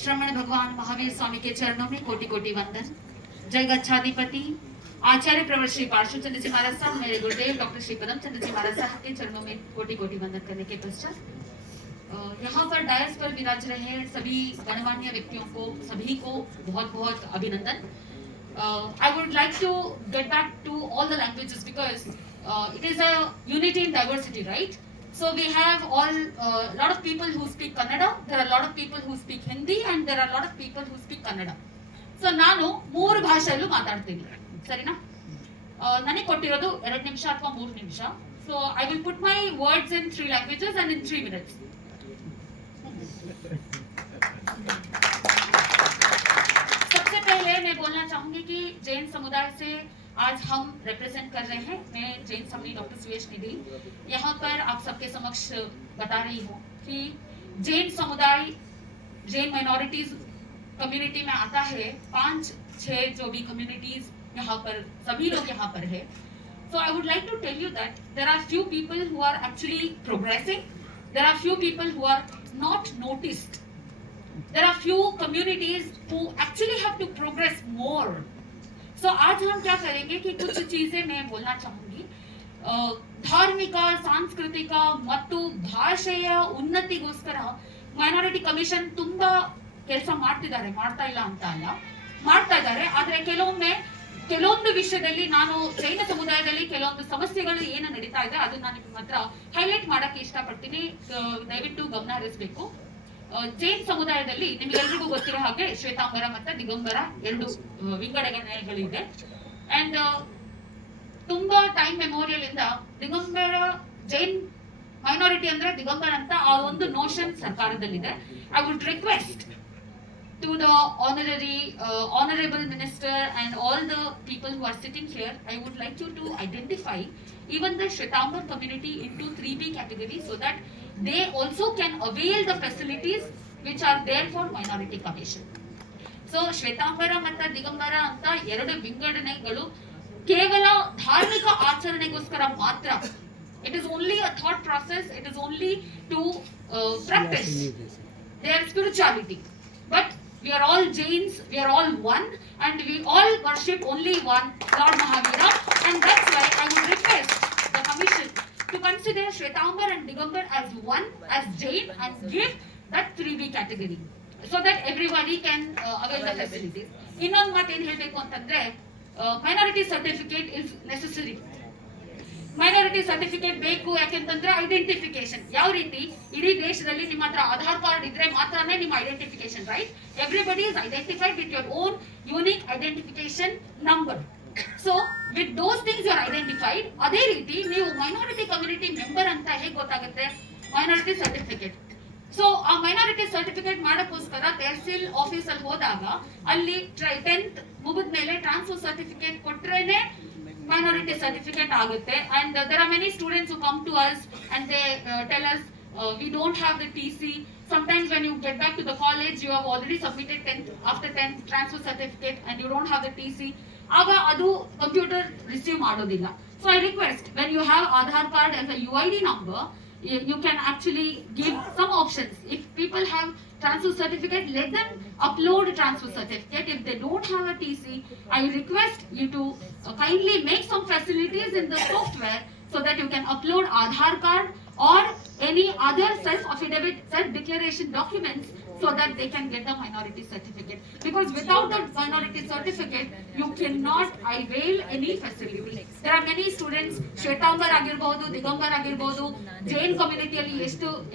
श्रमण भगवान महावीर स्वामी के चरणों में कोटि कोटि वंदन। जय गच्छाधिपति आचार्य प्रवर श्री पार्श्व चंद्र जी महाराज साहब, मेरे गुरुदेव डॉक्टर श्री पदम चंद्र जी महाराज साहब के चरणों में कोटि कोटि वंदन करने के पश्चात यहाँ पर डायस पर विराज रहे सभी गणमान्य व्यक्तियों को, सभी को बहुत बहुत अभिनंदन। I would like to get back to all the languages because it is a unity in diversity, right? So we have all lot of people who speak Kannada, there are a lot of people who speak Hindi, and there are a lot of people who speak Kannada. So ನಾನು ಮೂರು ಭಾಷೆಯಲ್ಲೂ ಮಾತಾಡ್ತೀನಿ, ಸರಿನಾ? ನನಗೆ ಕೊಟ್ಟಿರೋದು 2 ನಿಮಿಷ ಅಥವಾ 3 ನಿಮಿಷ. So I will put my words in 3 languages and in 3 minutes. सबसे पहले मैं बोलना चाहूंगी कि जैन समुदाय से आज हम रिप्रेजेंट कर रहे हैं। मैं जैन समनी डॉक्टर सुयश निधि यहाँ पर आप सबके समक्ष बता रही हूँ कि जैन समुदाय जैन माइनॉरिटीज कम्युनिटी में आता है। 5-6 जो भी कम्युनिटीज यहाँ पर सभी लोग यहाँ पर है। So I would like to tell you that there are few people who are actually progressing. There are few people who are not noticed. There are few communities who actually have to progress more. So आज हम क्या करेंगे कि कुछ चीजें मैं बोलना चाहूंगी। धार्मिक सांस्कृतिक ಮತ್ತು ಭಾಷೆಯ ಉನ್ನತಿಗೋಸ್ಕರ ಮೈನಾರಿಟಿ ಕಮಿಷನ್ ತುಂಬಾ ಕೆಲಸ ಮಾಡ್ತಿದ್ದಾರೆ, ಮಾಡ್ತಾ ಇಲ್ಲ ಅಂತ ಅಲ್ಲ, ಮಾಡ್ತಾ ಇದ್ದಾರೆ. ಆದ್ರೆ ಕೆಲವೊಂದು ವಿಷಯದಲ್ಲಿ ನಾನು ಜೈನ ಸಮುದಾಯದಲ್ಲಿ ಕೆಲವೊಂದು ಸಮಸ್ಯೆಗಳು ಏನು ನಡೀತಾ ಇದೆ ಅದನ್ನ ನಾನು ನಿಮ್ಮ ಹತ್ರ ಹೈಲೈಟ್ ಮಾಡಕ್ಕೆ ಇಷ್ಟಪಡ್ತೀನಿ. ದಯವಿಟ್ಟು ಗಮನ ಹರಿಸಬೇಕು. ಜೈನ್ ಸಮುದಾಯದಲ್ಲಿ ನಿಮ್ಗೆಲ್ರಿಗೂ ಗೊತ್ತಿರೋ ಹಾಗೆ ಶ್ವೇತಾಂಬರ ಮತ್ತೆ ದಿಗಂಬರ 2 ವಿಂಗಡಣೆಗಳಿದೆ. ಅಂಡ್ ತುಂಬಾ ಟೈಮ್ ಮೆಮೋರಿಯಲ್ ಇಂದ ದಿಗಂಬರ ಜೈನ್ ಮೈನಾರಿಟಿ ಅಂದ್ರೆ ದಿಗಂಬರ ಅಂತ ಆ ಒಂದು ನೋಷನ್ ಸರ್ಕಾರದಲ್ಲಿದೆ. I would request to the honorable minister and all the people who are sitting here, I would like you to identify even the Shwetambar community into 3B categories so that they also can avail the facilities which are there for minority commission. So Shwetambar ಮತ್ತು ದಿಗಂಬರ ಅಂತ 2 ವಿಂಗಡಣೆಗಳು ಕೇವಲ ಧಾರ್ಮಿಕ ಆಚರಣೆಗೋಸ್ಕರ ಮಾತ್ರ. It is only a thought process, it is only to practice their spirituality. But we are all Jains, we are all one, and we all worship only one Lord Mahavira, and that's why I would request the commission to consider Shwetambar and Digambar as one, as Jain, and give that 3B category so that everybody can avail the facilities. ಇನ್ನೊಂದು ಮಾತು ಏನು ಹೇಳಬೇಕು ಅಂತಂದ್ರೆ, minority certificate is necessary. Minority certificate ಬೇಕು, ಯಾಕೆಂತಂದ್ರೆ ಐಡೆಂಟಿಫಿಕೇಶನ್. ಯಾವ ರೀತಿ ಇಡೀ ದೇಶದಲ್ಲಿ ನಿಮ್ಮ ಹತ್ರ ಆಧಾರ್ ಕಾರ್ಡ್ ಇದ್ರೆ ಮಾತ್ರನೇ ನಿಮ್ಮ identification, right? Everybody is identified with your own unique identification number. So with those things you are identified. ಅದೇ ರೀತಿ ನೀವು ಮೈನಾರಿಟಿ ಕಮ್ಯುನಿಟಿ ಮೆಂಬರ್ ಅಂತ ಹೇಗೆ ಗೊತ್ತಾಗುತ್ತೆ? Minority certificate. ಸೊ ಆ ಮೈನಾರಿಟಿ ಸರ್ಟಿಫಿಕೇಟ್ ಮಾಡೋಕ್ಕೋಸ್ಕರ ತಹಸೀಲ್ ಆಫೀಸ್ ಅಲ್ಲಿ ಹೋದಾಗ ಅಲ್ಲಿ 10th ಮುಗಿದ್ಮೇಲೆ ಟ್ರಾನ್ಸ್ಫರ್ ಸರ್ಟಿಫಿಕೇಟ್ ಕೊಟ್ರೇನೆ minority certificate ಆಗುತ್ತೆ. And there are many students who come to us and they tell us we don't have the TC. Sometimes when you get back to the college you have already submitted 10th after 10th transfer certificate and you don't have the TC. ಆಗ ಅದು computer receive ಮಾಡೋದಿಲ್ಲ. So I request when you have Aadhaar card and a UID number, you can actually give some options. If people have transfer certificate, let them upload transfer certificate. If they don't have a TC, I request you to kindly make some facilities in the software so that you can upload Aadhaar card or any other self-affidavit, self-declaration documents so that they can get the minority certificate. Because without the minority certificate, you cannot avail any facility. There are many students, Shwetambar ಆಗಿರಬಹುದು, ದಿಗಂಬರ್ ಆಗಿರಬಹುದು, ಜೈನ್ ಕಮ್ಯುನಿಟಿಯಲ್ಲಿ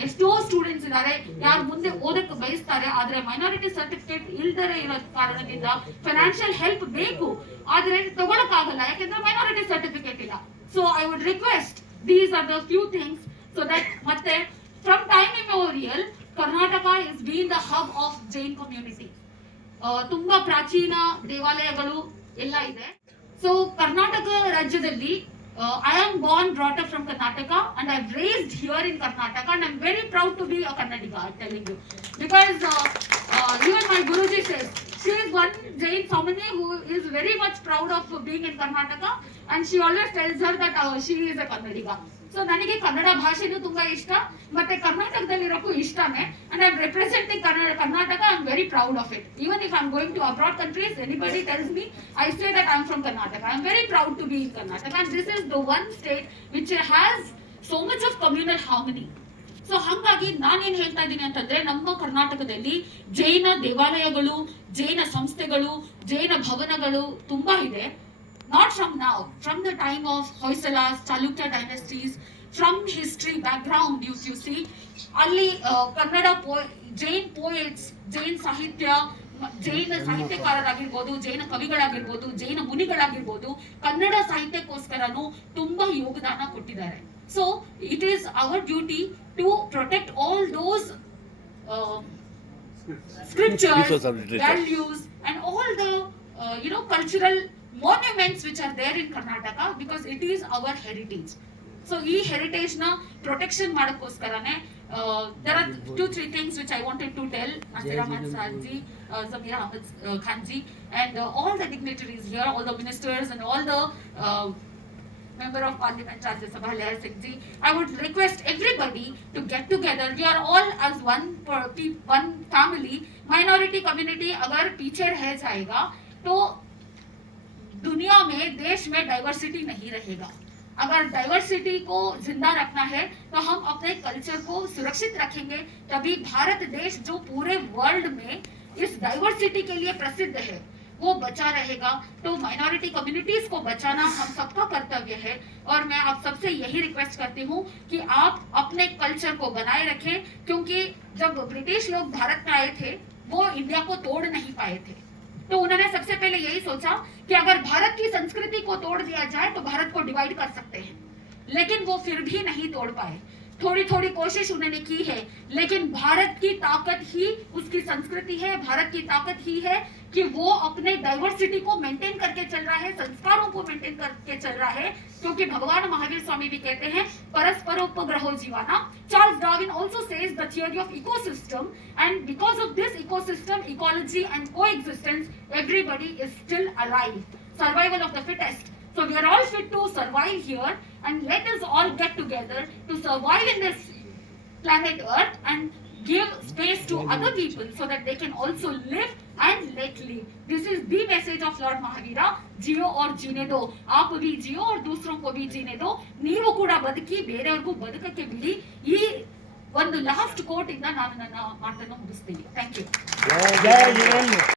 ಎಷ್ಟೋ ಸ್ಟೂಡೆಂಟ್ಸ್ ಇದ್ದಾರೆ ಯಾರು ಮುಂದೆ ಓದಕ್ಕೆ ಬಯಸ್ತಾರೆ. ಆದ್ರೆ ಮೈನಾರಿಟಿ ಸರ್ಟಿಫಿಕೇಟ್ ಇಲ್ದರೆ ಇರೋ ಕಾರಣದಿಂದ ಫೈನಾನ್ಷಿಯಲ್ ಹೆಲ್ಪ್ ಬೇಕು, ಆದ್ರೆ ತಗೊಳಕ್ಕಾಗಲ್ಲ ಯಾಕೆಂದ್ರೆ ಮೈನಾರಿಟಿ ಸರ್ಟಿಫಿಕೇಟ್ ಇಲ್ಲ. So I would request these are the few things so that ಮತ್ತೆ from time immemorial Karnataka is being the hub of Jain community. ತುಂಬಾ ಪ್ರಾಚೀನ ದೇವಾಲಯಗಳು ಎಲ್ಲ ಇದೆ. ಸೊ ಕರ್ನಾಟಕ ರಾಜ್ಯದಲ್ಲಿ I am born brought up from Karnataka and I've raised here in Karnataka and I'm very proud to be a Kannadiga, I'm telling you, because even my Guruji says she is one Jain Samani who is very much proud of being in Karnataka and she always tells her that she is a Kannadiga. So ನನಗೆ ಕನ್ನಡ ಭಾಷೆನೂ ತುಂಬಾ ಇಷ್ಟ ಮತ್ತೆ ಕರ್ನಾಟಕದಲ್ಲಿರೋಕ್ಕೂ ಇಷ್ಟನೇ and I am representing Karnataka I am very proud of it even if I am going to abroad countries anybody tells me I say that I am from Karnataka I am very proud to be in Karnataka and this is the one state which has so much of communal harmony so ಹಾಗಾಗಿ ನಾನೇನ್ ಹೇಳ್ತಾ ಇದ್ದೀನಿ ಅಂತಂದ್ರೆ ನಮ್ಮ ಕರ್ನಾಟಕದಲ್ಲಿ ಜೈನ ದೇವಾಲಯಗಳು ಜೈನ ಸಂಸ್ಥೆಗಳು ಜೈನ ಭವನಗಳು ತುಂಬಾ ಇದೆ not from now from the time of Hoysalas Chalukya dynasties from history background you see ಅಲ್ಲಿ ಕನ್ನಡ ಜೈನ್ ಪೋಯೆಟ್ಸ್ ಜೈನ್ ಸಾಹಿತ್ಯ ಜೈನ ಸಾಹಿತ್ಯಕಾರರಾಗಿರ್ಬೋದು ಜೈನ ಕವಿಗಳಾಗಿರ್ಬೋದು ಜೈನ ಮುನಿಗಳಾಗಿರ್ಬೋದು ಕನ್ನಡ ಸಾಹಿತ್ಯಕ್ಕೋಸ್ಕರನು ತುಂಬಾ ಯೋಗದಾನ ಕೊಟ್ಟಿದ್ದಾರೆ so it is our duty to protect all those scriptures values and all the cultural monuments which are there in Karnataka because it is our heritage. So ee heritage na protection madakoskaraನೆ there are 2-3 things which I wanted to tell Nazir Ahmad Sarji, Zamir Ahmad Khan ji and all the dignitaries here, all the ministers and all the member of parliament Rajya Sabha Lair Singh ji. I would request everybody to get together. We are all as one family. Minority community agar पीछे रह जाएगा तो दुनिया में देश में डाइवर्सिटी नहीं रहेगा. अगर डाइवर्सिटी को जिंदा रखना है तो हम अपने कल्चर को सुरक्षित रखेंगे तभी भारत देश जो पूरे वर्ल्ड में इस डाइवर्सिटी के लिए प्रसिद्ध है वो बचा रहेगा. तो माइनॉरिटी कम्युनिटीज को बचाना हम सबका कर्तव्य है और मैं आप सबसे यही रिक्वेस्ट करती हूँ कि आप अपने कल्चर को बनाए रखें क्योंकि जब ब्रिटिश लोग भारत में आए थे वो इंडिया को तोड़ नहीं पाए थे तो उन्होंने सबसे पहले यही सोचा कि अगर भारत की संस्कृति को तोड़ दिया जाए तो भारत को डिवाइड कर सकते हैं लेकिन वो फिर भी नहीं तोड़ पाए. थोड़ी थोड़ी कोशिश उन्होंने की है लेकिन भारत की ताकत ही उसकी संस्कृति है. भारत की ताकत ही है कि वो अपने डाइवर्सिटी को मेंटेन करके चल रहा है संस्कारों को मेंटेन करके चल रहा है क्योंकि भगवान महावीर स्वामी भी कहते हैं परस्परोपग्रहो जीवाना. Charles Darwin also says the theory of ecosystem and because of this ecosystem ecology and coexistence everybody is still alive. Survival of the fittest. So we are all fit to survive here and let us all get together to survive in this planet Earth and give space to other people so that they can also live and let live. This is the message of Lord Mahavira. जियो और जीने दो. आप भी जियो और दूसरों को भी जीने दो. ನೀವು ಕೂಡ ಬದುಕಿ ಬೇರೆಯವರಿಗೂ ಬದುಕಕ್ಕೆ ಬಿಡಿ. ಈ ಒಂದು ಲಾಸ್ಟ್ ಕೋಟ್ ಇಂದ ನಾನು ನನ್ನ ಮಾತನ್ನು ಮುಗಿಸ್ತೀನಿ. Thank you.